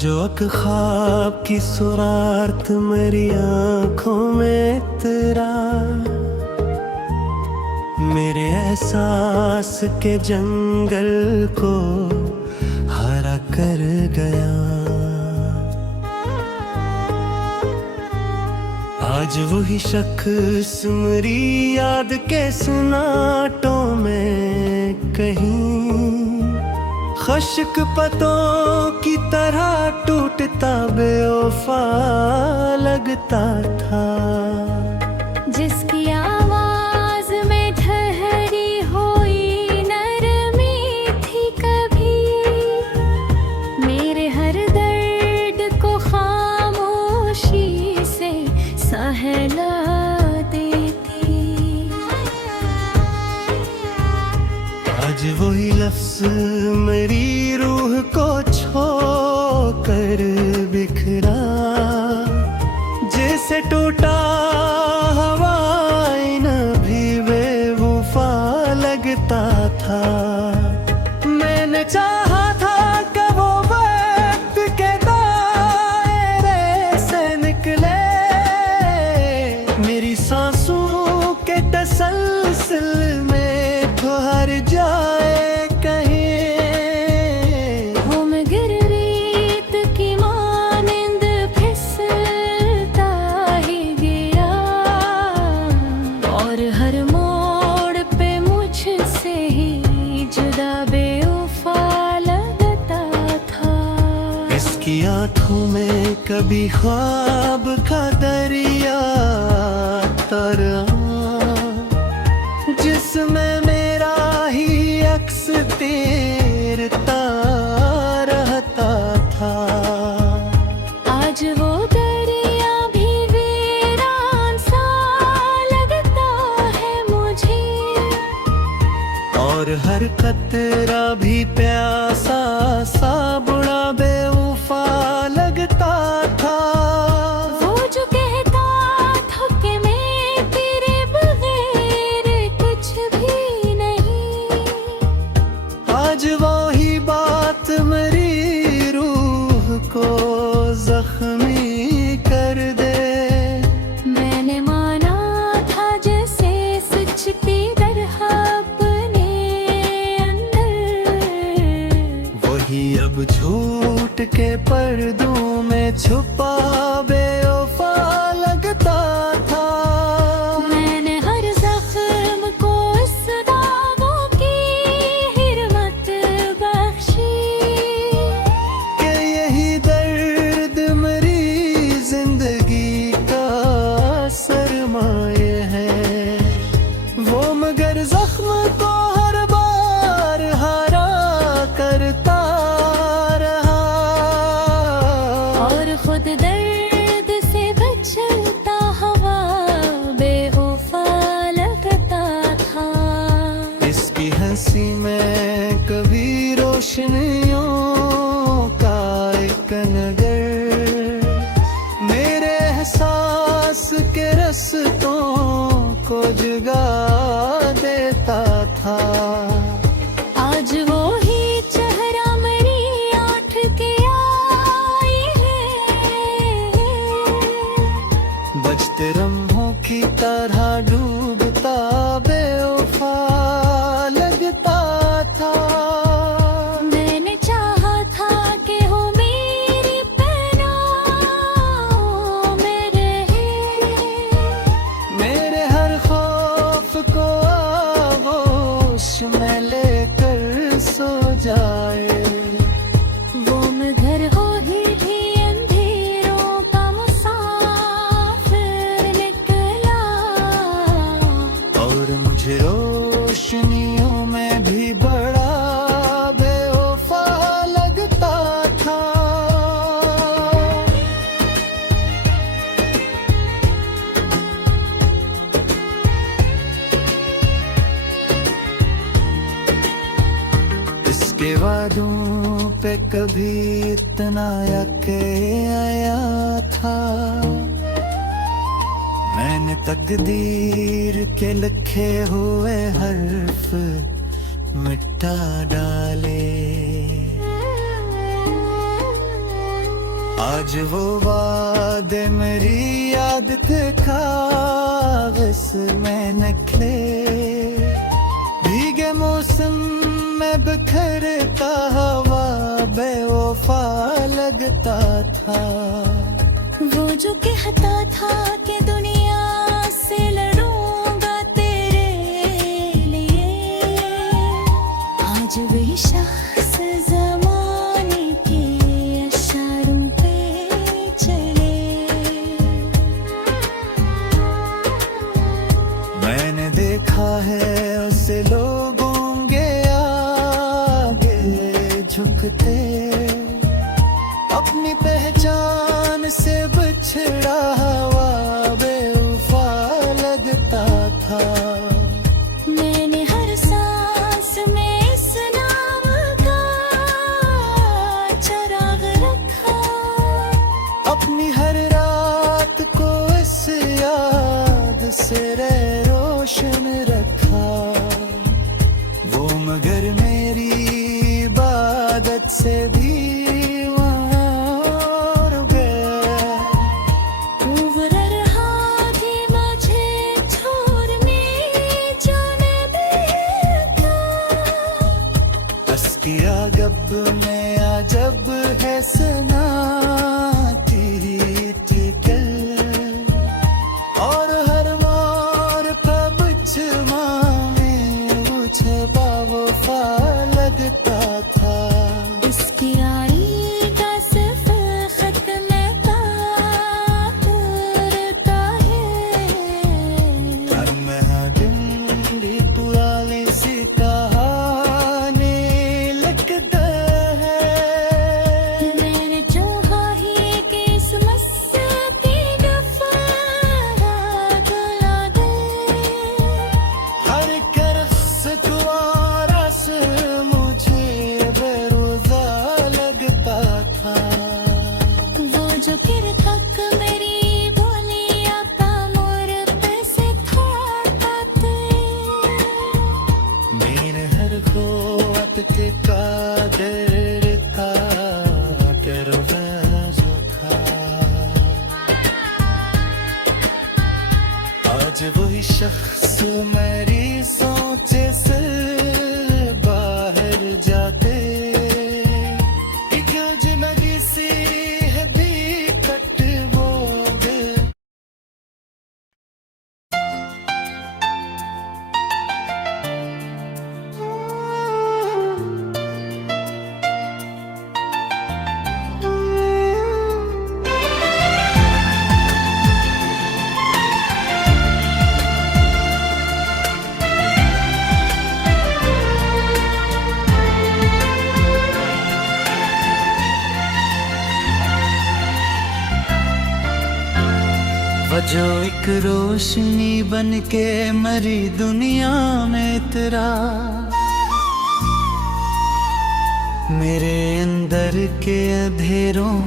जो एक ख्वाब की सुरात मेरी आंखों में तेरा, मेरे एहसास के जंगल को हरा कर गया। आज वही शख्स मेरी याद के सुनाटों में कहीं खश्क पतों की तरह टूटता बेवफा लगता था। जिसकी आवाज में ठहरी हुई नरमी थी कभी, मेरे हर दर्द को खामोशी से सहला देती। आज वही लफ्ज़ मेरी रूह को छू कर बिखरा, जैसे टूटा हवाई न भी बेवफा लगता था। मैंने चाहा था कि वो वक्त के दायरे से निकले, मेरी सांसों के तसलसल में ठहर जाए कहीं। वो मैं गिररीत की मानिंद फिसलता ही गया, और हर मोड़ पे मुझसे ही जुदा बेवफा लगता था। इसकी आंखों में कभी ख्वाब का दरिया तरा, जिसमें मेरा ही अक्स तैरता रहता था। आज वो दरिया भी वीरान सा लगता है मुझे, और हर कतरा भी प्यासा सा बुढ़ा बेवफा लगता था। वो जो कहता था कि मैं तेरे बगैर कुछ भी नहीं, आज वही बात मेरी रूह को जख्मी कर दे। मैंने माना था जैसे सिचती तरह अपने अंदर, वही अब झूठ के पर्दों में छुपा बेवफा लगता था। मैंने हर जख्म को इस दावों की हिरमत बख्शी, कि यही दर्द मेरी जिंदगी का सरमाए है। वो मगर जख्म को हर बार हरा करता रहा, और खुद दर्द से बचलता हवा बेवफा लगता था। इसकी हंसी में कभी रोशनियों का एक नगर, मेरे एहसास के रस्तों को जगा देता था। आज वो ही चेहरा मेरी आँख के आई है, बजते रम्हों की तरह डूबता बेवफा लगता था। मैंने चाहा था कि हो मेरी पनाह में रहे, मेरे हर खौफ को आगोश में लेकर सो जाए। वो मैं घर हो ही भी अंधेरों का मुसाफिर निकला, और मुझे रोशनियों में भी बड़ा बेवफा लगता था। इसके वादों पे कभी इतना यकीन आया था, मैंने तकदीर के लिखे हुए हर्फ मिटा डाले। आज वो वादे मेरी याद थे कागज में निकले, भीगे मौसम में बिखरता हवा बेवफा लगता था। वो जो कहता था कि दुनिया से लड़ूंगा तेरे लिए, आज वही शख्स ज़माने के इशारों पे चले। मैंने देखा है उसे लोगों के आगे झुकते, अपनी पहचान से बिछड़ा हुआ बेवफा लगता था। मैंने हर सांस में इस नाम का चिराग रखा, अपनी हर रात को इस याद से रोशन रखा। वो मगर मेरी इबादत से भी गब में अजब है सनाती टिकल, और हर मोर पर बिछवा में मुझे वफा लगता था। इसकी आई का सिर्फ खत में ताकता है, हर महदिन पुरानी सी कहानी लगता है। मैंने चाहा ही कि इस मस्से की गफारा गला दे, हर करस तुम्हारा से मुझे बेरुज़ा लगता था। वो जो फिर तक मेरी बोलियां मोर पे से थाते, मेरे हर ख्वात के कादिर था करो जो था। आज वही शख्स मेरी सोचे से बाहर जाते, एक जिंदगी सी है भी कट वो दिल। जो एक रोशनी बन के मरी दुनिया में तेरा, मेरे अंदर के अंधेरों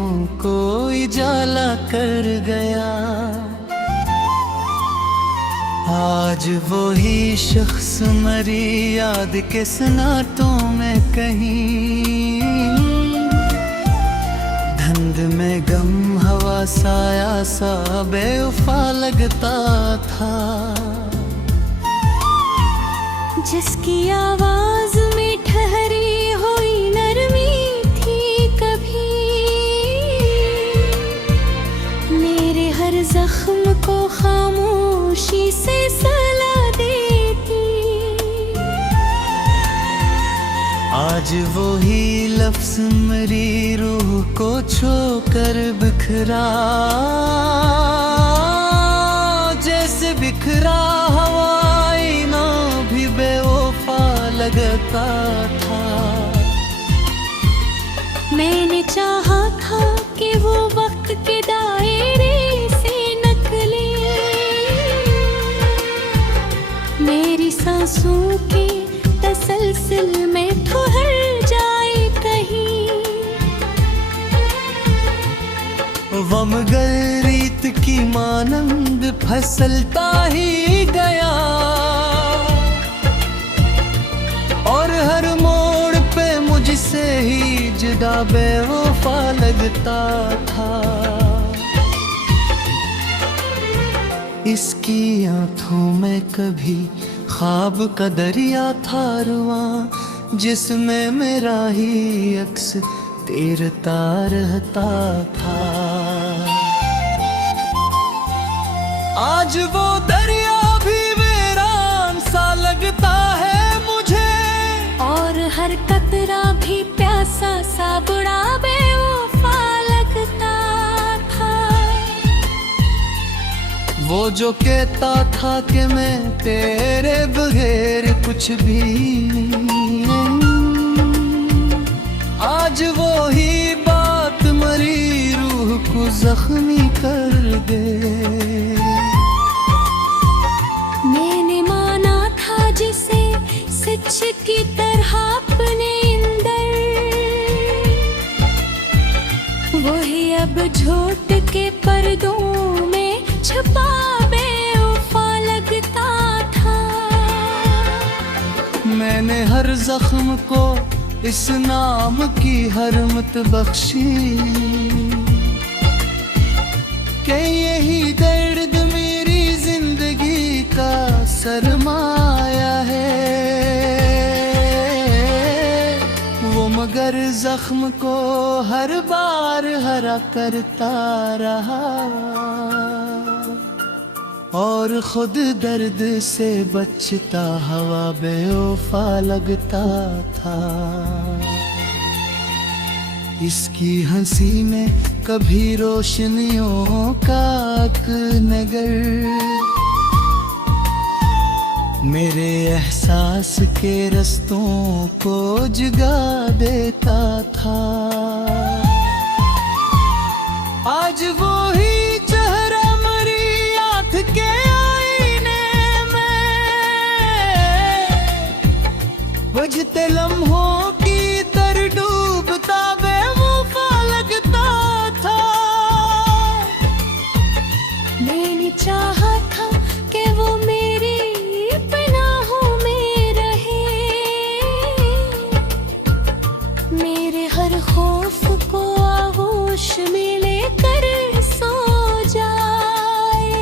को उजाला कर गया। आज वो ही शख्स मरी याद के सनाटों में कहीं, धुंध में गम हवा साया सा बेवफा लगता था। जिसकी आवाज में ठहरी हुई नरमी थी कभी, मेरे हर जख्म को खामोशी से सला देती। आज वो ही लफ्ज़ मेरी रूह को छोकर बिखरा, जैसे बिखरा हवाई ना भी बेवफा लगता था। मैंने चाहा था कि वो वक्त के दायरे से निकले, मेरी सांसों के तसलसल में ठहर जाए कहीं। वो मगर रीत की मानंद फसलता ही गया, और हर मोड़ पे मुझसे ही जुदा बेवफा लगता था। इसकी आंखों में कभी ख्वाब का दरिया था रुआं, जिसमें मेरा ही अक्स तैरता रहता था। आज वो दरिया भी वीरान सा लगता है मुझे, और हर कतरा भी प्यासा सा बुरा बेवफा लगता था। वो जो कहता था कि मैं तेरे बगैर कुछ भी नहीं, आज वो ही बात मरी रूह को जख्मी कर दे। मैंने माना था जिसे सच की तरह अपने अंदर, वही अब झूठ के पर्दों में छुपा बेवफा लगता था। मैंने हर जख्म को इस नाम की हरमत बख्शी कि यही दर्द मेरी जिंदगी का सरमाया है। वो मगर जख्म को हर बार हरा करता रहा, और खुद दर्द से बचता हवा बेवफा लगता था। इसकी हंसी में कभी रोशनियों का एक नगर, मेरे एहसास के रस्तों को जगा देता था। आज वो ही चेहरा मरी आँख के आईने में, बुझते लम्हों की तर डूबता बेवफा लगता था। मैंने चाहा था कि वो मेरी पनाहों में रहे, मेरे हर खौफ को आगोश में लेकर सो जाए।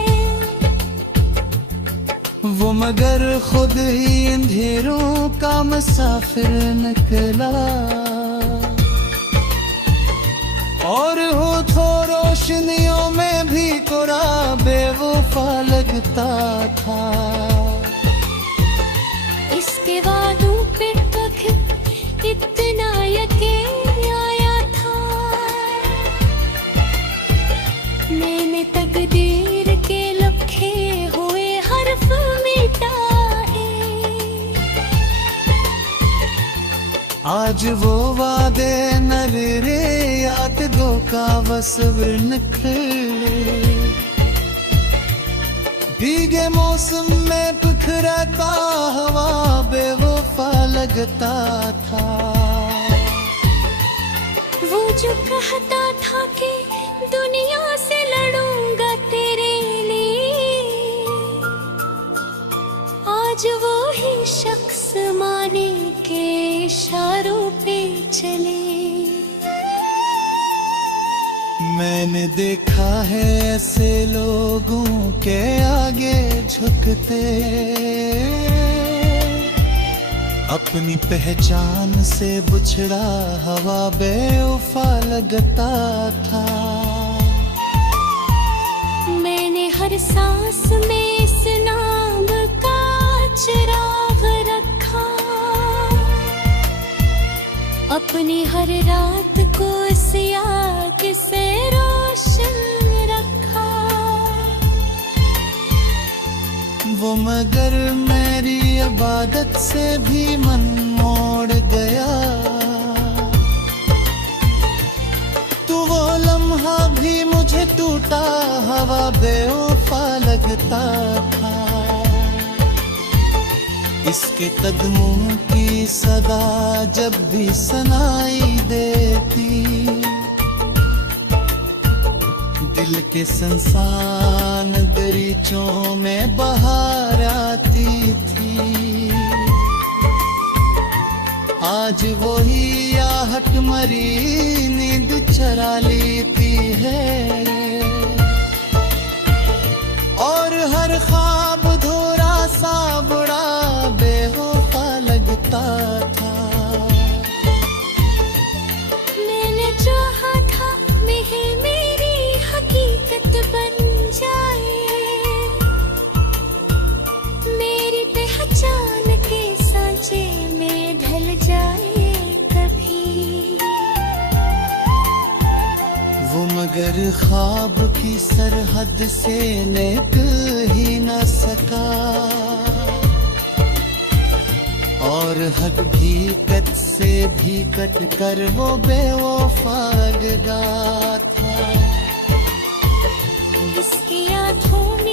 वो मगर खुद ही अंधेरों का मुसाफिर निकला, और हो तो रोशनियों में भी कोरा बेवफा लगता था। इसके वादों पे वक्त इतना यकीन आया था, मैंने तकदीर के लिखे हुए हर्फ मिटाए। आज वो वादे नरे याद दो का वसव्र निखरे, भीगे मौसम में बिखरता हवा बेवफा लगता था। वो जो कहता था कि दुनिया से लड़ूंगा तेरे लिए, आज वो ही शख्स माने के इशारों पे चले। मैंने देखा है ऐसे लोगों के आगे झुकते, अपनी पहचान से बुछड़ा हवा बेवफा लगता था। मैंने हर सांस में इस नाम का चिराग रखा, अपनी हर रात को इस याद से रोशन रखा। वो मगर मेरी इबादत से भी मन मोड़ गया, तू वो लम्हा भी मुझे टूटा हवा बेवफा लगता था। इसके कदमों की सदा जब भी सुनाई देती, दिल के संसान दरीचों में बहार आती थी। आज वही आहट मरी नींद चरा लेती है, और हर ख्वाब धोरा सा बड़ा बेवफा लगता था। मैंने चाहा था वह मेरी हकीकत बन जाए, मेरी पहचान के सांचे में ढल जाए कभी। वो मगर ख्वाब की सरहद से निकल ही न सका, और हकीकत से भी कट कर वो बेवफा लगा था। जिसकी आँखों में